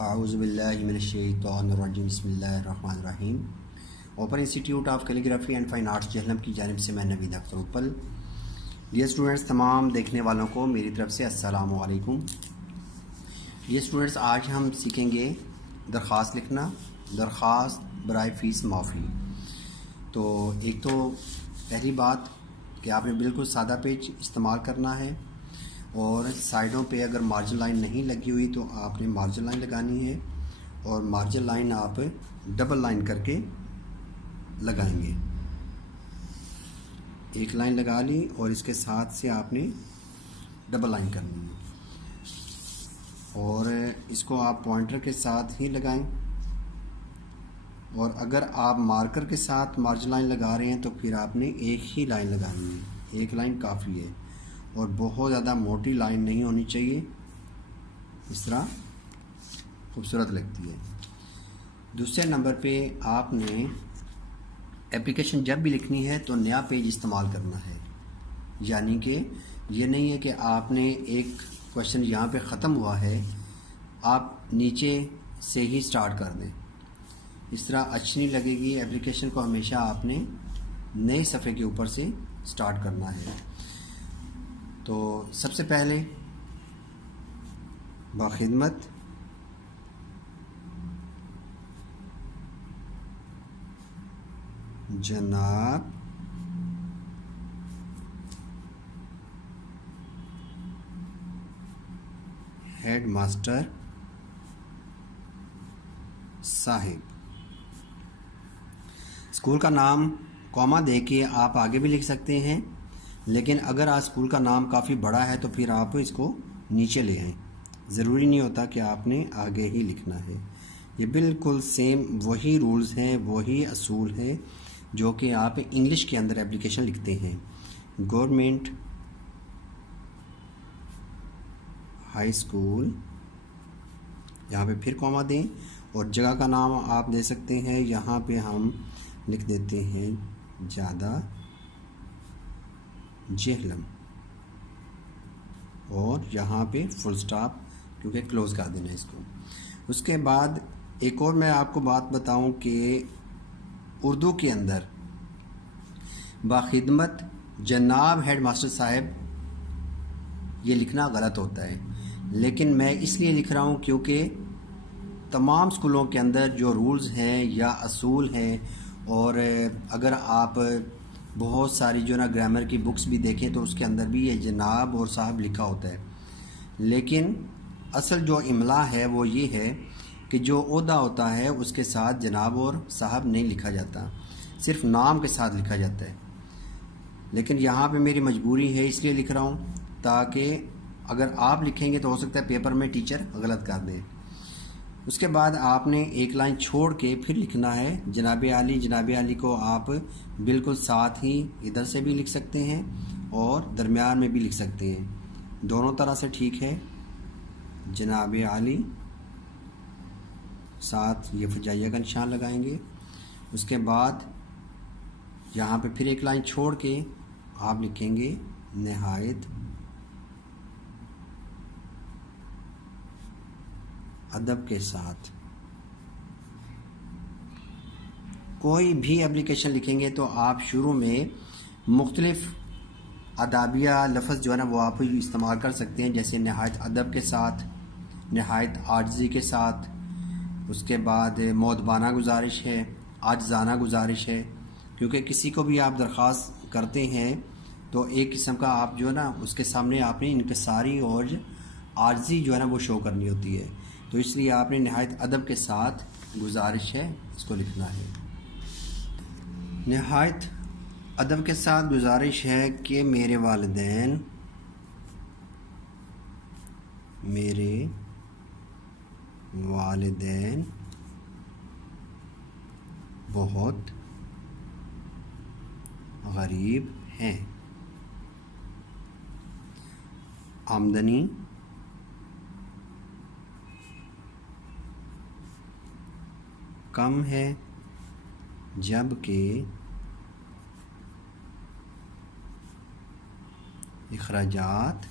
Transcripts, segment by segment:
आऊज़ुबिल्लाहि मिनश्शैतानिर्रजीम बिस्मिल्लाहिर्रहमानिर्रहीम। Open institute of calligraphy and fine arts Jhelum की जानिब से मैं नवीद अख्तर उपल। डियर स्टूडेंट्स, तमाम देखने वालों को मेरी तरफ से अस्सलामु अलैकुम। डियर स्टूडेंट्स, आज हम सीखेंगे दरख्वास्त लिखना, दरख्वास्त बराए फ़ीस माफ़ी। तो एक तो पहली बात कि आपने बिल्कुल सादा पेज इस्तेमाल करना है और साइडों पे अगर मार्जिन लाइन नहीं लगी हुई तो आपने मार्जिन लाइन लगानी है और मार्जिन लाइन आप डबल लाइन करके लगाएंगे। एक लाइन लगा ली और इसके साथ से आपने डबल लाइन करनी है और इसको आप पॉइंटर के साथ ही लगाएं। और अगर आप मार्कर के साथ मार्जिन लाइन लगा रहे हैं तो फिर आपने एक ही लाइन लगानी है, एक लाइन काफ़ी है और बहुत ज़्यादा मोटी लाइन नहीं होनी चाहिए, इस तरह खूबसूरत लगती है। दूसरे नंबर पे आपने एप्लीकेशन जब भी लिखनी है तो नया पेज इस्तेमाल करना है, यानी कि ये नहीं है कि आपने एक क्वेश्चन यहाँ पे ख़त्म हुआ है आप नीचे से ही स्टार्ट कर दें, इस तरह अच्छी नहीं लगेगी। एप्लीकेशन को हमेशा आपने नए सफ़े के ऊपर से स्टार्ट करना है। तो सबसे पहले बाखिदमत जनाब हेड मास्टर साहिब। स्कूल का नाम कॉमा दे के आप आगे भी लिख सकते हैं, लेकिन अगर आज स्कूल का नाम काफ़ी बड़ा है तो फिर आप इसको नीचे ले आएँ। ज़रूरी नहीं होता कि आपने आगे ही लिखना है। ये बिल्कुल सेम वही रूल्स हैं, वही असूल हैं जो कि आप इंग्लिश के अंदर एप्लीकेशन लिखते हैं। गवर्नमेंट हाई स्कूल, यहाँ पे फिर कॉमा दें और जगह का नाम आप दे सकते हैं। यहाँ पे हम लिख देते हैं ज़्यादा जहलम और यहाँ पे फुल स्टॉप, क्योंकि क्लोज़ कर देना इसको। उसके बाद एक और मैं आपको बात बताऊं कि उर्दू के अंदर बाखिदमत जनाब हेड मास्टर साहब ये लिखना गलत होता है, लेकिन मैं इसलिए लिख रहा हूँ क्योंकि तमाम स्कूलों के अंदर जो रूल्स हैं या असूल हैं, और अगर आप बहुत सारी जो ना ग्रामर की बुक्स भी देखें तो उसके अंदर भी ये जनाब और साहब लिखा होता है, लेकिन असल जो इमला है वो ये है कि जो ओहदा होता है उसके साथ जनाब और साहब नहीं लिखा जाता, सिर्फ नाम के साथ लिखा जाता है। लेकिन यहाँ पे मेरी मजबूरी है इसलिए लिख रहा हूँ, ताकि अगर आप लिखेंगे तो हो सकता है पेपर में टीचर गलत कर दे। उसके बाद आपने एक लाइन छोड़ के फिर लिखना है जनाब आली। जनाब आली को आप बिल्कुल साथ ही इधर से भी लिख सकते हैं और दरमियान में भी लिख सकते हैं, दोनों तरह से ठीक है। जनाब आली साथ ये फजाइया का निशान लगाएंगे। उसके बाद यहाँ पे फिर एक लाइन छोड़ के आप लिखेंगे नहायत अदब के साथ। कोई भी एप्लीकेशन लिखेंगे तो आप शुरू में मुख्तलिफ अदाबिया लफ्ज़ जो है ना वो आप इस्तेमाल कर सकते हैं, जैसे नहायत अदब के साथ, नहायत आजिज़ी के साथ। उसके बाद मौदबाना गुजारिश है, आजाना गुजारिश है, क्योंकि किसी को भी आप दरख्वास्त करते हैं तो एक किस्म का आप जो है ना उसके सामने आपने इनकसारी और आर्जी जो है ना वो शो करनी होती है, तो इसलिए आपने नहायत अदब के साथ गुजारिश है इसको लिखना है। नहायत अदब के साथ गुजारिश है कि मेरे वालिदैन बहुत गरीब हैं, आमदनी कम है, जबकि अखराजात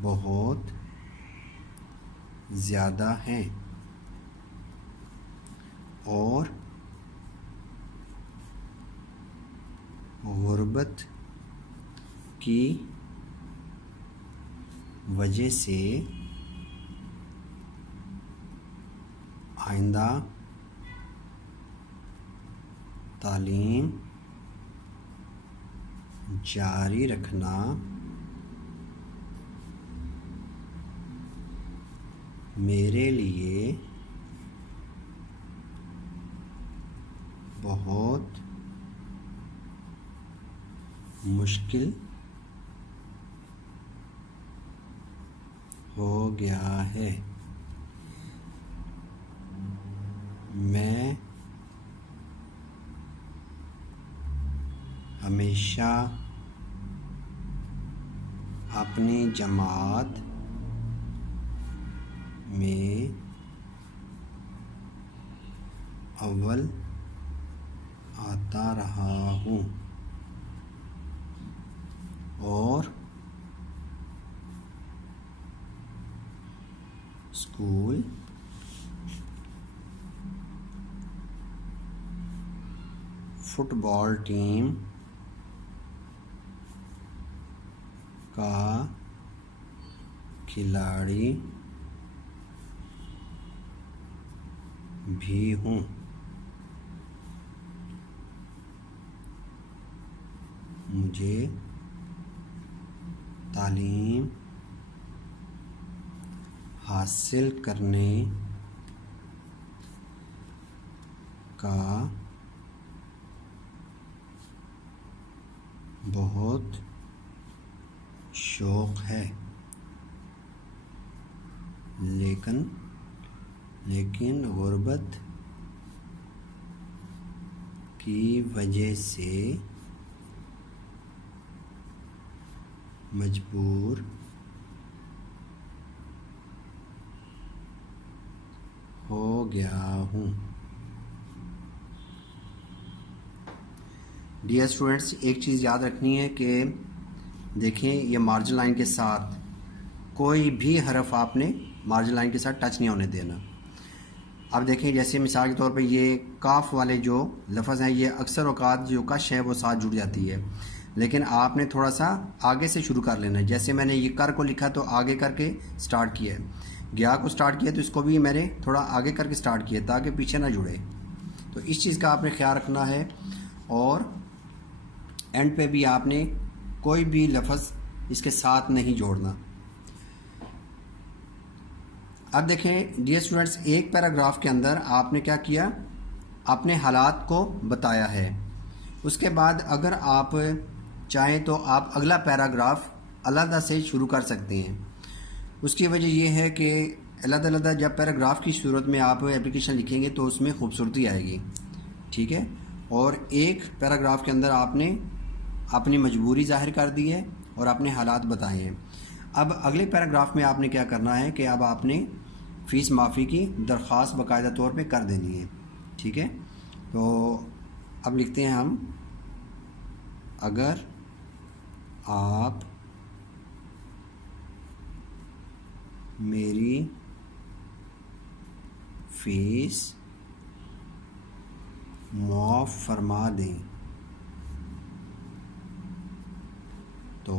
बहुत ज़्यादा हैं और गुर्बत की वजह से आइंदा तालीम जारी रखना मेरे लिए बहुत मुश्किल हो गया है। मैं हमेशा अपनी जमात में अव्वल आता रहा हूँ और स्कूल फुटबॉल टीम का खिलाड़ी भी हूँ। मुझे तालीम हासिल करने का बहुत शौक़ है, लेकिन गुर्बत की वजह से मजबूर हो गया हूँ। डियर स्टूडेंट्स, एक चीज़ याद रखनी है कि देखें, ये मार्जिन लाइन के साथ कोई भी हरफ आपने मार्जिन लाइन के साथ टच नहीं होने देना। अब देखें, जैसे मिसाल के तौर पे ये काफ वाले जो लफ्ज़ हैं, ये अक्सर औकात जो कश है वो साथ जुड़ जाती है, लेकिन आपने थोड़ा सा आगे से शुरू कर लेना है। जैसे मैंने ये कर को लिखा तो आगे करके स्टार्ट किया है, गया को स्टार्ट किया तो इसको भी मैंने थोड़ा आगे करके स्टार्ट किया ताकि पीछे ना जुड़े। तो इस चीज़ का आपने ख्याल रखना है और एंड पे भी आपने कोई भी लफ्ज़ इसके साथ नहीं जोड़ना। अब देखें डियर स्टूडेंट्स, एक पैराग्राफ के अंदर आपने क्या किया, अपने हालात को बताया है। उसके बाद अगर आप चाहें तो आप अगला पैराग्राफ अलग से शुरू कर सकते हैं। उसकी वजह यह है कि अलग-अलग जब पैराग्राफ की सूरत में आप एप्लीकेशन लिखेंगे तो उसमें खूबसूरती आएगी, ठीक है। और एक पैराग्राफ के अंदर आपने अपनी मजबूरी ज़ाहिर कर दी है और अपने हालात बताए हैं। अब अगले पैराग्राफ में आपने क्या करना है कि अब आपने फ़ीस माफ़ी की दरख्वास्त बाकायदा तौर पे कर देनी है, ठीक है। तो अब लिखते हैं हम, अगर आप मेरी फ़ीस माफ़ फरमा दें तो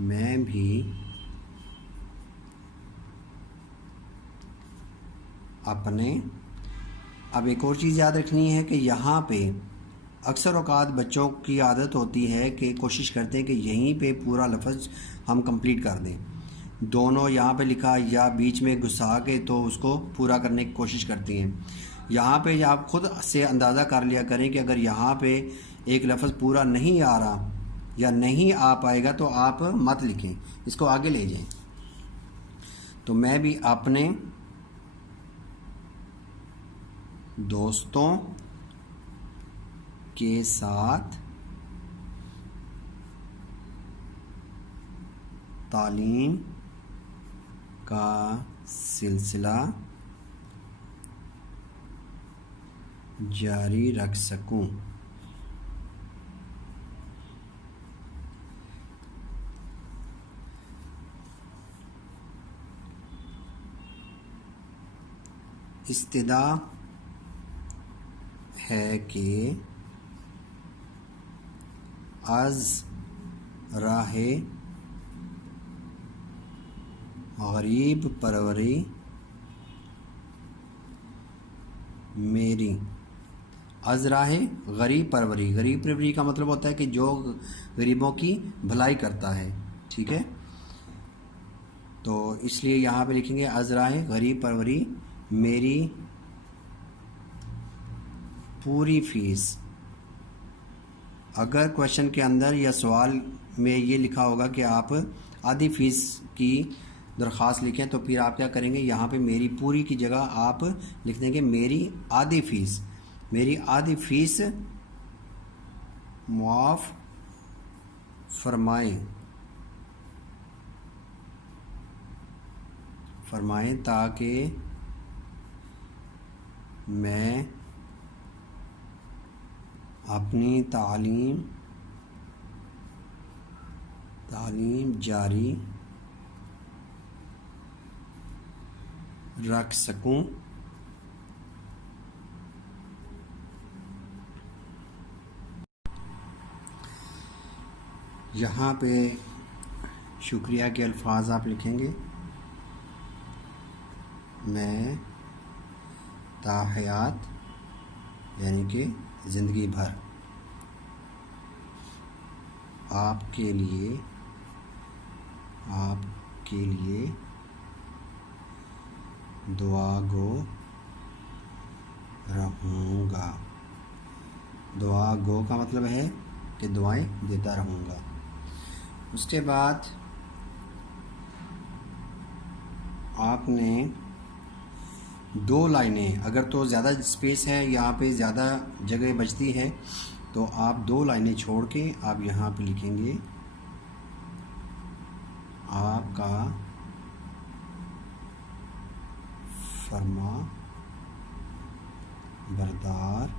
मैं भी अपने, अब एक और चीज़ याद रखनी है कि यहाँ पे अक्सर औकात बच्चों की आदत होती है कि कोशिश करते हैं कि यहीं पे पूरा लफ्ज़ हम कंप्लीट कर दें। दोनों यहाँ पे लिखा या बीच में घुसा के तो उसको पूरा करने की कोशिश करती हैं। यहाँ पे आप खुद से अंदाज़ा कर लिया करें कि अगर यहाँ पे एक लफ्ज़ पूरा नहीं आ रहा या नहीं आ पाएगा तो आप मत लिखें, इसको आगे ले जाएं। तो मैं भी अपने दोस्तों के साथ तालीम का सिलसिला जारी रख सकूं। इस्तदा है कि अज़ राहे गरीब परवरी मेरी। अज़राह गरीब परवरी, गरीब परवरी का मतलब होता है कि जो गरीबों की भलाई करता है, ठीक है। तो इसलिए यहाँ पे लिखेंगे अज़राह गरीब परवरी मेरी पूरी फ़ीस। अगर क्वेश्चन के अंदर या सवाल में ये लिखा होगा कि आप आधी फ़ीस की दरख्वास्त लिखें, तो फिर आप क्या करेंगे, यहाँ पे मेरी पूरी की जगह आप लिख देंगे मेरी आधी फ़ीस। मेरी आधी फ़ीस मुआफ़ फरमाएं ताकि मैं अपनी तालीम जारी रख सकूं। यहाँ पे शुक्रिया के अल्फाज आप लिखेंगे, मैं ताहयात यानी कि ज़िंदगी भर आपके लिए दुआ गो रहूँगा। दुआ गो का मतलब है कि दुआएं देता रहूँगा। उसके बाद आपने 2 लाइनें, अगर तो ज़्यादा स्पेस है, यहाँ पे ज़्यादा जगह बचती है, तो आप 2 लाइनें छोड़ के आप यहाँ पे लिखेंगे आपका फरमा बरदार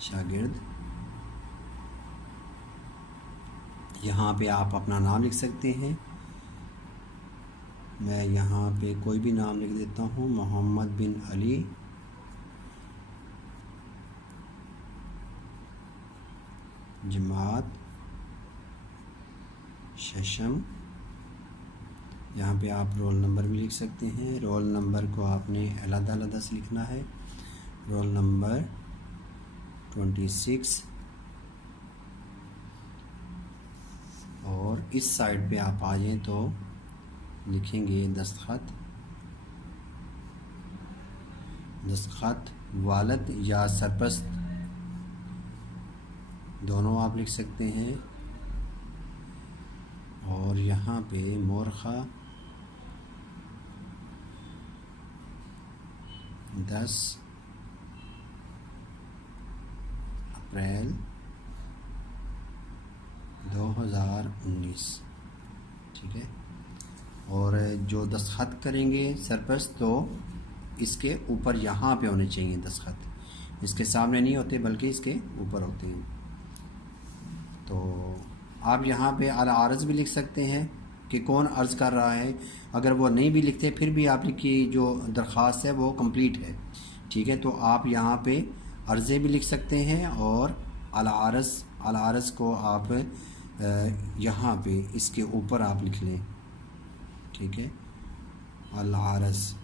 शागिर्द। यहाँ पे आप अपना नाम लिख सकते हैं। मैं यहाँ पे कोई भी नाम लिख देता हूँ, मोहम्मद बिन अली जमात शशम। यहाँ पे आप रोल नंबर भी लिख सकते हैं। रोल नंबर को आपने अलग-अलग से लिखना है। Roll number 26। और इस साइड पे आप आ जाएं तो लिखेंगे दस्तखत वालिद या सरपरस्त, दोनों आप लिख सकते हैं। और यहाँ पे मोरखा 10 अप्रैल 2019, ठीक है। और जो दस्तखत करेंगे सरपरस्त, तो इसके ऊपर यहाँ पे होने चाहिए दस्तखत, इसके सामने नहीं होते बल्कि इसके ऊपर होते हैं। तो आप यहाँ पे अल अर्ज़ भी लिख सकते हैं कि कौन अर्ज़ कर रहा है। अगर वो नहीं भी लिखते फिर भी आपकी जो दरख्वास्त है वो कंप्लीट है, ठीक है। तो आप यहाँ पे अर्ज़े भी लिख सकते हैं और अल अर्ज़ को आप यहाँ पे इसके ऊपर आप लिख लें, ठीक है, अल अर्ज़,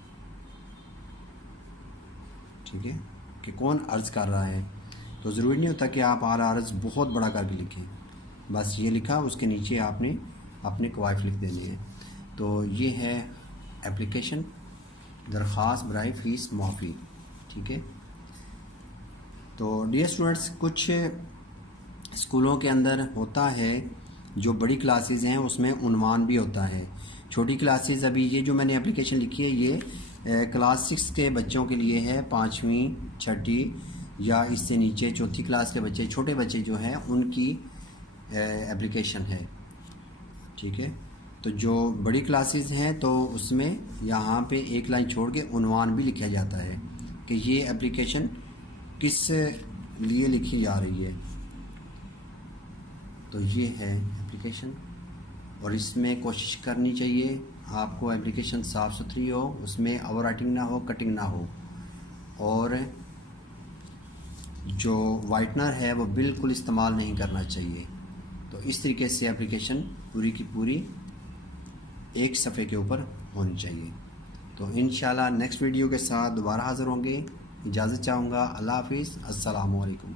ठीक है, कि कौन अर्ज़ कर रहा है। तो ज़रूरी नहीं होता कि आप अल अर्ज़ बहुत बड़ा करके लिखें, बस ये लिखा, उसके नीचे आपने अपने कवायद लिख देने हैं। तो ये है एप्लीकेशन दरख्वास्त बराए फ़ीस माफ़ी, ठीक है। तो डियर स्टूडेंट्स, कुछ स्कूलों के अंदर होता है जो बड़ी क्लासेस हैं उसमें उन्वान भी होता है। छोटी क्लासेस, अभी ये जो मैंने एप्लीकेशन लिखी है ये क्लास 6 के बच्चों के लिए है, 5वीं 6ठी या इससे नीचे 4थी क्लास के बच्चे, छोटे बच्चे जो हैं उनकी एप्लीकेशन है, ठीक है। तो जो बड़ी क्लासेस हैं तो उसमें यहाँ पे एक लाइन छोड़ के उन्वान भी लिखा जाता है कि ये एप्लीकेशन किस लिए लिखी जा रही है। तो ये है एप्लीकेशन और इसमें कोशिश करनी चाहिए आपको एप्लीकेशन साफ़ सुथरी हो, उसमें ओवर राइटिंग ना हो, कटिंग ना हो, और जो वाइटनर है वो बिल्कुल इस्तेमाल नहीं करना चाहिए। तो इस तरीके से एप्लीकेशन पूरी की पूरी एक सफ़े के ऊपर होनी चाहिए। तो इंशाल्लाह नेक्स्ट वीडियो के साथ दोबारा हाज़िर होंगे। इजाज़त चाहूँगा। अल्लाह हाफिज़। अस्सलामु अलैकुम।